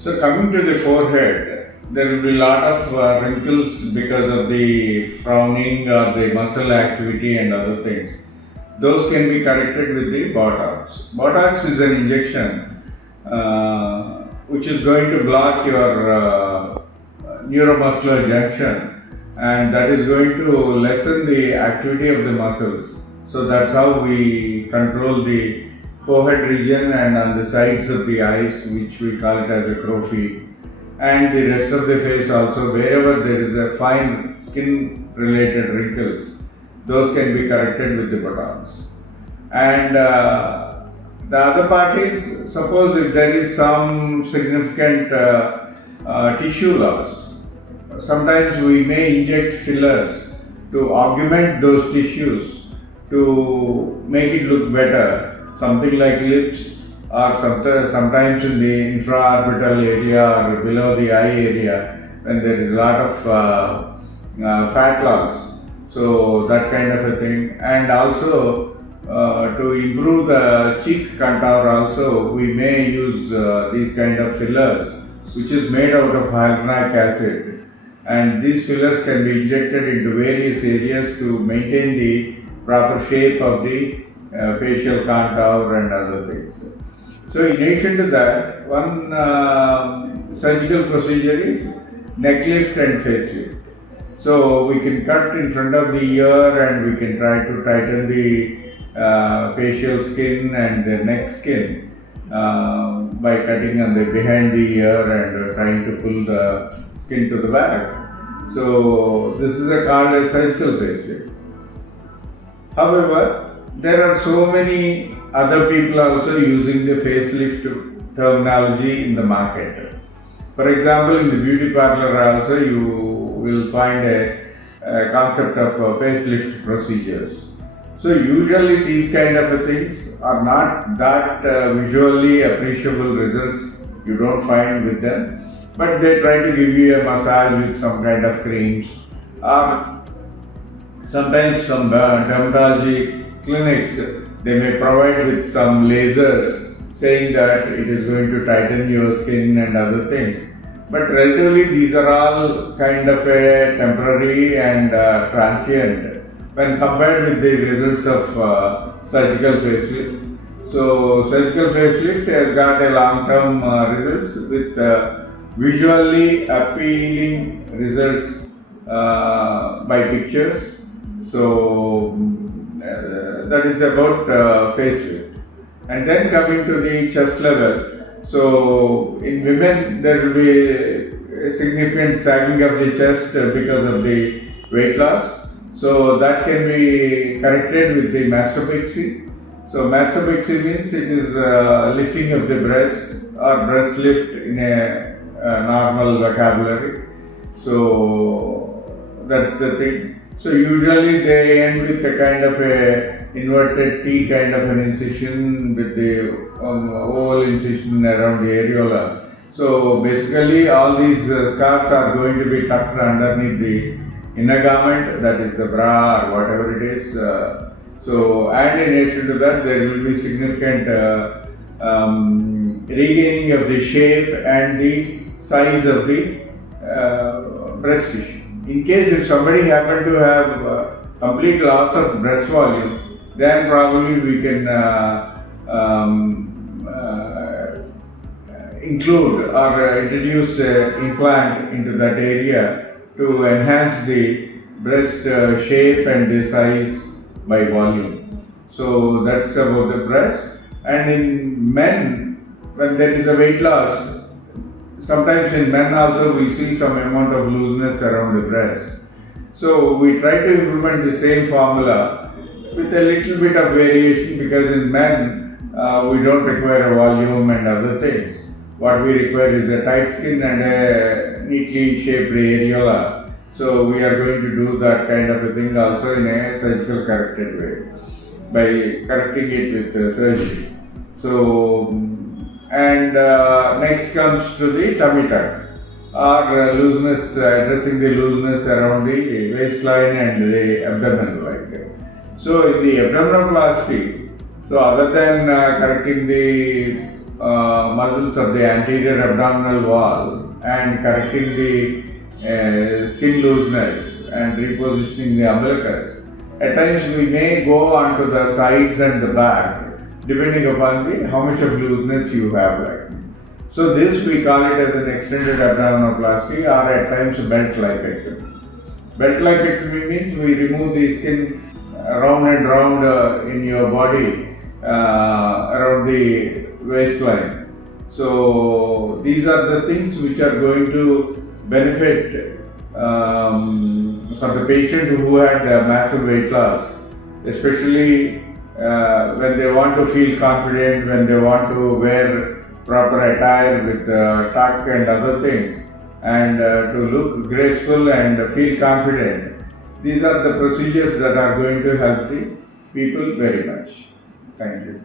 So coming to the forehead, there will be a lot of wrinkles because of the frowning or the muscle activity and other things. Those can be corrected with the Botox. Botox is an injection which is going to block your neuromuscular junction, and that is going to lessen the activity of the muscles. So that's how we control the forehead region and on the sides of the eyes, which we call it as a crow feet, and the rest of the face also. Wherever there is a fine skin related wrinkles, those can be corrected with the Botox. And the other part is, suppose if there is some significant tissue loss, sometimes we may inject fillers to augment those tissues to make it look better. Something like lips, or sometimes in the infraorbital area or below the eye area when there is a lot of fat loss. So that kind of a thing. And also to improve the cheek contour also, we may use these kind of fillers, which is made out of hyaluronic acid. And these fillers can be injected into various areas to maintain the proper shape of the facial contour and other things. So in addition to that, one surgical procedure is neck lift and facelift. So we can cut in front of the ear and we can try to tighten the facial skin and the neck skin by cutting on the behind the ear and trying to pull the skin to the back. So this is called a surgical facelift. However, there are so many other people also using the facelift terminology in the market. For example, in the beauty parlor also you will find a concept of facelift procedures. So usually these kind of things are not that visually appreciable results you don't find with them, but they try to give you a massage with some kind of creams, or sometimes some dermatology clinics, they may provide with some lasers saying that it is going to tighten your skin and other things. But relatively these are all kind of a temporary and transient when compared with the results of surgical facelift. So surgical facelift has got a long-term results with visually appealing results by pictures. So that is about facelift. And then coming to the chest level, so in women there will be a significant sagging of the chest because of the weight loss. So that can be corrected with the mastopexy. So mastopexy means it is lifting of the breast or breast lift in a normal vocabulary. So that's the thing. So usually they end with a kind of a inverted T kind of an incision with the oval incision around the areola. So basically all these scars are going to be tucked underneath the inner garment, that is the bra or whatever it is. So and in addition to that there will be significant regaining of the shape and the size of the breast tissue. In case if somebody happened to have complete loss of breast volume, then probably we can include or introduce implant into that area to enhance the breast shape and the size by volume. So that's about the breast. And in men, when there is a weight loss, sometimes in men also we see some amount of looseness around the breast. So we try to implement the same formula with a little bit of variation, because in men we don't require a volume and other things. What we require is a tight skin and a neatly shaped areola. So we are going to do that kind of a thing also in a surgical corrected way by correcting it with surgery. So and next comes to the tummy tuck or looseness, addressing the looseness around the waistline and the abdomen. So in the abdominoplasty, so other than correcting the muscles of the anterior abdominal wall and correcting the skin looseness and repositioning the umbilicus. At times we may go onto the sides and the back depending upon the how much of looseness you have. Like. So this we call it as an extended abdominoplasty or at times belt lipectomy. Belt lipectomy means we remove the skin round and round in your body around the waistline. So these are the things which are going to benefit for the patient who had massive weight loss, especially when they want to feel confident, when they want to wear proper attire with tuck and other things, and to look graceful and feel confident. These are the procedures that are going to help the people very much. Thank you.